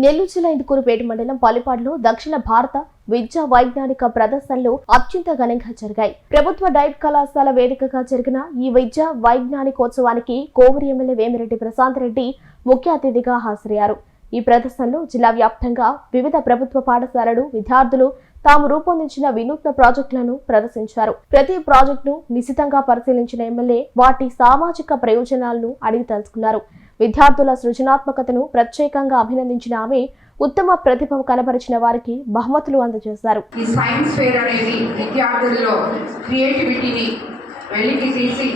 నెల్లూరు జిల్లా ఇందుకూరుపేట మండలం పల్లిపాడులో దక్షిణ భారత విద్యా వైజ్ఞానిక ప్రదర్శనలు అత్యంత ఘనంగా జరిగాయి. ప్రభుత్వ డైట్ కళాశాల వేదికగా జరిగిన ఈ విద్యా వైజ్ఞానికోత్సవానికి కోవూరు ఎమ్మెల్యే వేమిరెడ్డి ప్రశాంత్ రెడ్డి ముఖ్య అతిథిగా హాజరయ్యారు. ఈ ప్రదర్శనలో జిల్లా వ్యాప్తంగా వివిధ ప్రభుత్వ పాఠశాలలు విద్యార్థులు తాము రూపొందించిన వినూత్న ప్రాజెక్టులను ప్రదర్శించారు. ప్రతి ప్రాజెక్టును నిశితంగా పరిశీలించిన ఎమ్మెల్యే వాటి సామాజిక ప్రయోజనాలను అడిగి తెలుసుకున్నారు. విద్యార్థుల సృజనాత్మకతను ప్రత్యేకంగా అభినందించిన ఆమె ఉత్తమ ప్రతిభ కనబరిచిన వారికి బహుమతులు అందజేశారు. ఈ సైన్స్ ఫేర్ అనేది విద్యార్థుల్లో క్రియేటివిటీని వెలికి తీసి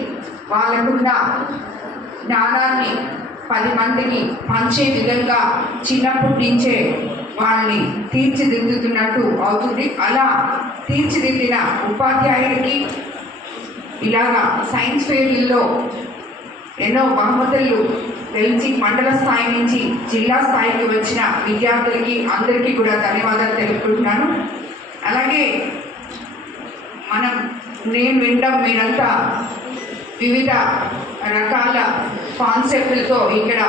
వాళ్ళకున్న జ్ఞానాన్ని 10 మందికి పంచే విధంగా చిన్నప్పటి నుంచే వాళ్ళని తీర్చిదిద్దుతున్నట్టు అవుతుంది. అలా తీర్చిదిద్దిన ఉపాధ్యాయులకి ఇలాగా సైన్స్ ఫేర్లలో ఎన్నో బహుమతులు గెలిచి మండల స్థాయి నుంచి జిల్లా స్థాయికి వచ్చిన విద్యార్థులకి అందరికీ కూడా ధన్యవాదాలు తెలుపుకుంటున్నాను. అలాగే నేను వినడం మీరంతా వివిధ రకాల కాన్సెప్ట్లతో ఇక్కడ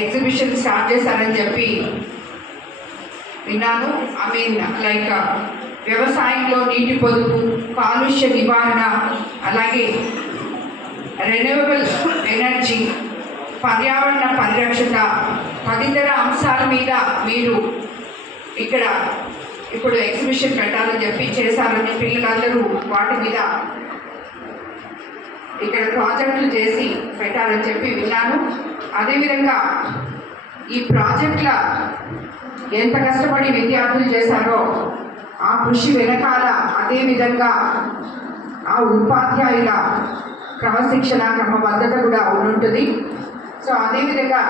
ఎగ్జిబిషన్ స్టార్ట్ చేశారని చెప్పి విన్నాను. లైక్ వ్యవసాయంలో నీటి పొదుపు, కాలుష్య నివారణ, అలాగే రెన్యూవబుల్ ఎనర్జీ, పర్యావరణ పరిరక్షణ తదితర అంశాల మీద మీరు ఇక్కడ ఇప్పుడు ఎగ్జిబిషన్ పెట్టాలని చెప్పి చేశారని పిల్లలందరూ వాటి మీద ఇక్కడ ప్రాజెక్టులు చేసి పెట్టాలని చెప్పి విన్నాను. అదేవిధంగా ఈ ప్రాజెక్టుల ఎంత కష్టపడి విద్యార్థులు చేశారో ఆ కృషి వెనకాల అదేవిధంగా ఆ ఉపాధ్యాయుల క్రమశిక్షణ క్రమబద్ధత కూడా ఉంటుంది. సో అదేవిధంగా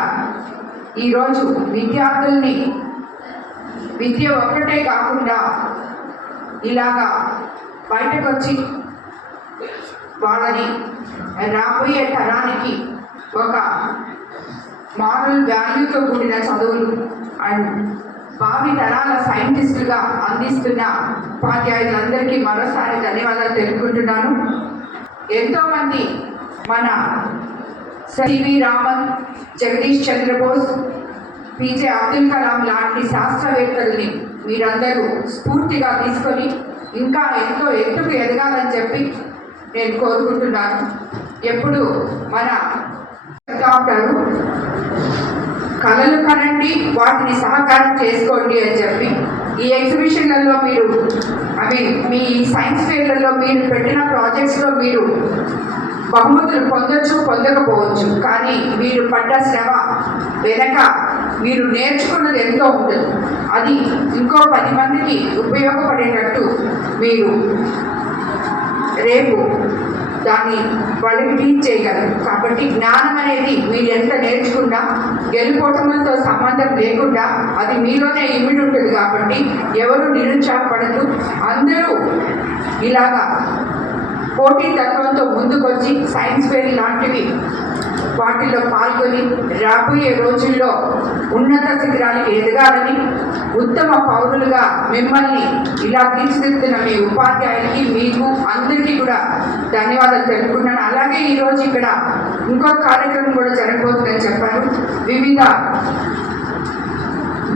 ఈరోజు విద్యార్థుల్ని విద్య ఒక్కటే కాకుండా ఇలాగా బయటకు వచ్చి వాళ్ళని రాబోయే తరానికి ఒక మారల్ వాల్యూతో కూడిన చదువులు అండ్ భావి తరాల సైంటిస్టులుగా అందిస్తున్న ఉపాధ్యాయులందరికీ మరోసారి ధన్యవాదాలు తెలుపుకుంటున్నాను. ఎంతోమంది మన సివి రామన్, జగదీష్ చంద్రబోస్, పిజే అబ్దుల్ కలాం లాంటి శాస్త్రవేత్తల్ని మీరందరూ స్ఫూర్తిగా తీసుకొని ఇంకా ఎంతో ఎత్తుకు ఎదగాలని చెప్పి నేను కోరుకుంటున్నాను. ఎప్పుడు మన ఉంటారు, కళలు కనండి, వాటిని సహకారం చేసుకోండి అని చెప్పి ఈ ఎగ్జిబిషన్లలో మీరు మీ సైన్స్ ఫేర్లలో మీరు పెట్టిన ప్రాజెక్ట్స్లో మీరు బహుమతులు పొందొచ్చు, పొందకపోవచ్చు. కానీ మీరు పడ్డ శ్రమ వెనక మీరు నేర్చుకున్నది ఎంతో ఉంటుంది. అది ఇంకో 10 మందికి ఉపయోగపడేటట్టు మీరు రేపు దాన్ని వాళ్ళకి టీచ్ చేయగలరు. కాబట్టి జ్ఞానం అనేది మీరు ఎంత నేర్చుకున్నా గెలుపోవటంతో సంబంధం లేకుండా అది మీలోనే ఇమిడి ఉంటుంది. కాబట్టి ఎవరు నిరుత్సాహపడద్దు. అందరూ ఇలాగా పోటీ తత్వంతో ముందుకొచ్చి సైన్స్ ఫేర్ లాంటివి వాటిల్లో పాల్గొని రాబోయే రోజుల్లో ఉన్నత శిఖరాలకు ఎదగాలని, ఉత్తమ పౌరులుగా మిమ్మల్ని ఇలా తీర్చిదిద్దుతున్న మీ ఉపాధ్యాయులకి మీకు అందరికీ కూడా ధన్యవాదాలు తెలుపుకున్నాను. అలాగే ఈరోజు ఇక్కడ ఇంకో కార్యక్రమం కూడా జరగబోతుందని చెప్పారు. వివిధ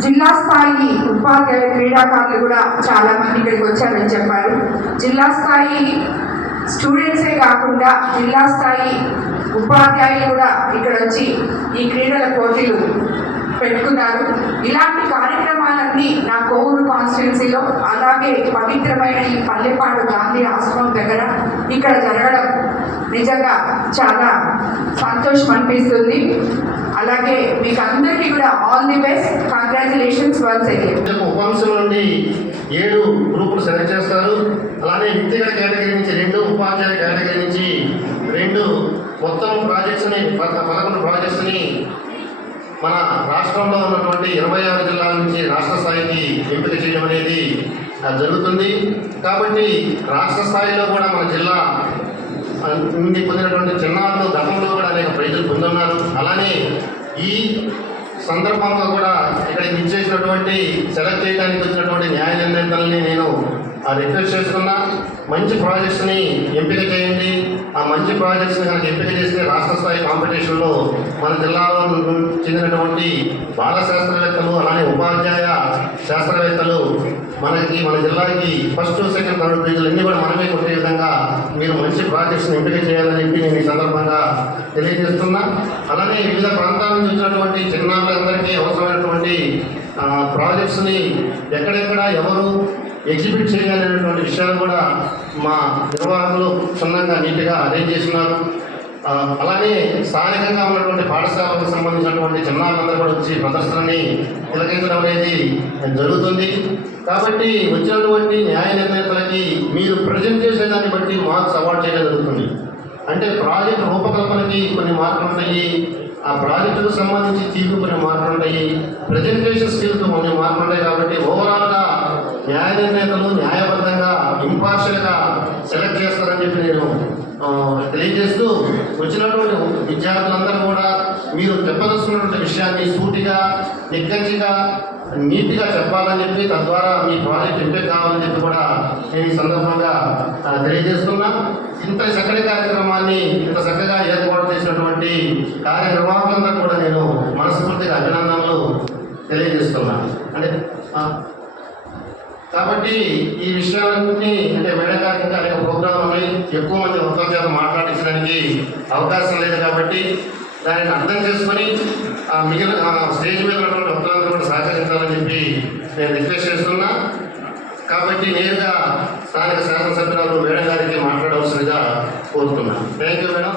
జిల్లా స్థాయి ఉపాధ్యాయ క్రీడాకారులు కూడా చాలామంది ఇక్కడికి వచ్చారని చెప్పారు. జిల్లా స్థాయి స్టూడెంట్సే కాకుండా జిల్లా స్థాయి ఉపాధ్యాయులు కూడా ఇక్కడ వచ్చి ఈ క్రీడల పోటీలు పెట్టుకున్నారు. ఇలాంటి కార్యక్రమాలన్నీ నా కోవూరు కాన్స్టిట్యున్సీలో, అలాగే పవిత్రమైన ఈ పల్లెపాడు గాంధీ ఆశ్రమం దగ్గర ఇక్కడ జరగడం నిజంగా చాలా సంతోషం అనిపిస్తుంది. అలాగే మీకు అందరికీ కూడా all the best, congratulations once again. ఉపాంశం నుండి 7 గ్రూపులు సెలెక్ట్ చేస్తారు. అలానే వ్యక్తిగత కేటగిరీ నుంచి 2, ఉపాధ్యాయ కేటగిరీ నుంచి 2 మొత్తం ప్రాజెక్ట్స్ని 11 ప్రాజెక్ట్స్ని మన రాష్ట్రంలో ఉన్నటువంటి 26 జిల్లాల నుంచి రాష్ట్ర స్థాయికి ఎంపిక చేయడం అనేది జరుగుతుంది. కాబట్టి రాష్ట్ర స్థాయిలో కూడా మన జిల్లా నుండి పొందినటువంటి చిన్నారులు గతంలో కూడా అనేక ప్రైజులు పొందున్నారు. అలానే ఈ సందర్భంగా కూడా ఇక్కడికి ఇచ్చేసినటువంటి సెలెక్ట్ చేయడానికి వచ్చినటువంటి న్యాయ నిర్ణేతలని నేను రిక్వెస్ట్ చేస్తున్నా. మంచి ప్రాజెక్ట్స్ని ఎంపిక చేయండి. ఆ మంచి ప్రాజెక్ట్స్ని కనుక ఎంపిక చేస్తే రాష్ట్ర స్థాయి కాంపిటీషన్లో మన జిల్లాలో నుంచి చెందినటువంటి బాల శాస్త్రవేత్తలు అలానే ఉపాధ్యాయ శాస్త్రవేత్తలు మన జిల్లాకి ఫస్ట్ సెకండ్ థర్డ్ పేజీలు అన్నీ కూడా మనమే కొట్టే విధంగా మీరు మంచి ప్రాజెక్ట్స్ని ఎంపిక చేయాలని చెప్పి నేను ఈ సందర్భంగా తెలియజేస్తున్నా. అలానే వివిధ ప్రాంతాల నుంచి వచ్చినటువంటి చిన్నారులందరికీ అవసరమైనటువంటి ప్రాజెక్ట్స్ని ఎక్కడెక్కడ ఎవరు ఎగ్జిబిట్ చేయాలనేటువంటి విషయాలు కూడా మా నిర్వాహకులు క్షుణ్ణంగా నీట్గా అరేంజ్ చేస్తున్నారు. అలానే స్థానికంగా ఉన్నటువంటి పాఠశాలకు సంబంధించినటువంటి చిన్నారులందరూ కూడా వచ్చి ప్రదర్శనని తిలకించడం అనేది జరుగుతుంది. కాబట్టి వచ్చినటువంటి న్యాయ నిర్ణేతలకి మీరు ప్రజెంట్ చేసేదాన్ని బట్టి మార్క్స్ అవార్డు చేయడం జరుగుతుంది. అంటే ప్రాజెక్ట్ రూపకల్పనకి కొన్ని మార్కులు ఉంటాయి, ఆ ప్రాజెక్టుకు సంబంధించి తీర్పు కొన్ని మార్కులు ఉంటాయి, ప్రజెంటేషన్ స్కిల్స్ కొన్ని మార్కులు ఉంటాయి. కాబట్టి ఓవరాల్గా న్యాయ నిర్ణేతలు న్యాయబద్ధంగా ఇంపార్షియల్గా సెలెక్ట్ చేస్తారని చెప్పి నేను తెలియజేస్తూ, వచ్చినటువంటి విద్యార్థులందరూ కూడా మీరు చెప్పదలుచుకున్నటువంటి విషయాన్ని సూటిగా నిగ్గచ్చిగా నీట్గా చెప్పాలని చెప్పి తద్వారా మీ ప్రాజెక్ట్ ఎంపిక కావాలని చెప్పి కూడా నేను ఈ సందర్భంగా తెలియజేస్తున్నా. ఇంత చక్కటి కార్యక్రమాన్ని ఇంత చక్కగా ఏర్పాటు చేసినటువంటి కార్యనిర్వాహకులందరూ కూడా నేను మనస్ఫూర్తిగా అభినందనలు తెలియజేస్తున్నాను. అంటే కాబట్టి ఈ విషయాలన్నీ అంటే మేడం గారికి ఇంకా అనేక ప్రోగ్రాంలు ఉన్నాయి, ఎక్కువ మంది వక్తల చేత మాట్లాడించడానికి అవకాశం లేదు. కాబట్టి దానిని అర్థం చేసుకొని మిగిలిన స్టేజ్ మీద ఉన్నటువంటి వక్తలందరూ కూడా సహకరించాలని చెప్పి నేను రిక్వెస్ట్ చేస్తున్నా. కాబట్టి నేరుగా స్థానిక శాసనసభ్యురాలు మేడం గారికి మాట్లాడవలసిందిగా కోరుతున్నాను. Thank you madam.